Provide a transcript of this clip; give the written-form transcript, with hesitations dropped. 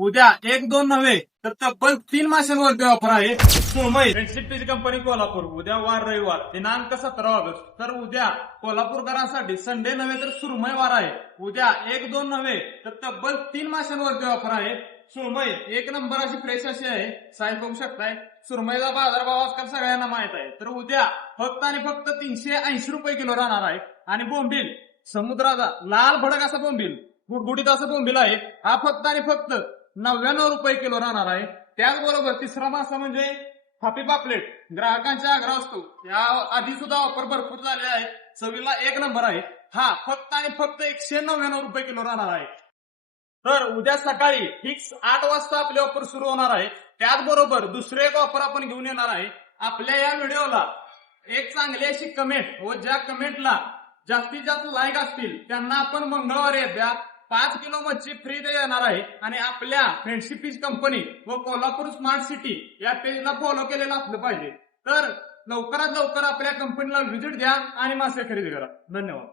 उद्या 1-2 नव्हे तर तब्बल 3 माशांवरती ऑफर आहे. सुरमई फ्रेंडशिप फिश कंपनी कोल्हापूर. उद्या वार रविवार दिनांक 17 ऑगस्ट. तर उद्या कोल्हापूरकरांसाठी संडे नव्हे तर सुरमई वार आहे. उद्या 1-2 नव्हे तर तब्बल 3 माशांवरती ऑफर आहे. सुरमई एक नंबर अशी फ्रेश अशी आहे. साईज बघू शकताय. सुरमईचा बाजारभाव आजकाल सगळ्यांना माहित आहे. तर उद्या फक्त आणि फक्त 380 रुपये किलो राहणार आहे. आणि बोंबील समुद्राचा लाल भडक असा बोंबील गुडगुडीत असं बोंबील आहे. हा फक्त आणि फक्त 99 रुपये किलो राहणार आहे. त्याचबरोबर तिसरा मासा म्हणजे हापी पापलेट. ग्राहकांच्या आग्रह असतो. या आधी सुद्धा ऑफर भरपूर झाले आहे. चवीला एक नंबर आहे. हा फक्त आणि फक्त 199 रुपये किलो राहणार आहे. तर उद्या सकाळी फिक्स 8 वाजता आपली ऑफर सुरू होणार आहे. त्याचबरोबर दुसरे एक ऑफर आपण घेऊन येणार आहे. आपल्या या व्हिडिओला एक चांगली अशी कमेंट व ज्या कमेंटला जास्तीत जास्त लाईक असतील त्यांना आपण मंगळवारी येत्या 5 किलो मच्छी फ्री देणार आहे. आणि आपल्या फ्रेंडशिप फिश कंपनी व कोल्हापूर स्मार्ट सिटी या पेजला फॉलो केलेलं असलं पाहिजे. तर लवकरात लवकर आपल्या कंपनीला व्हिजिट द्या आणि मासे खरेदी करा. धन्यवाद.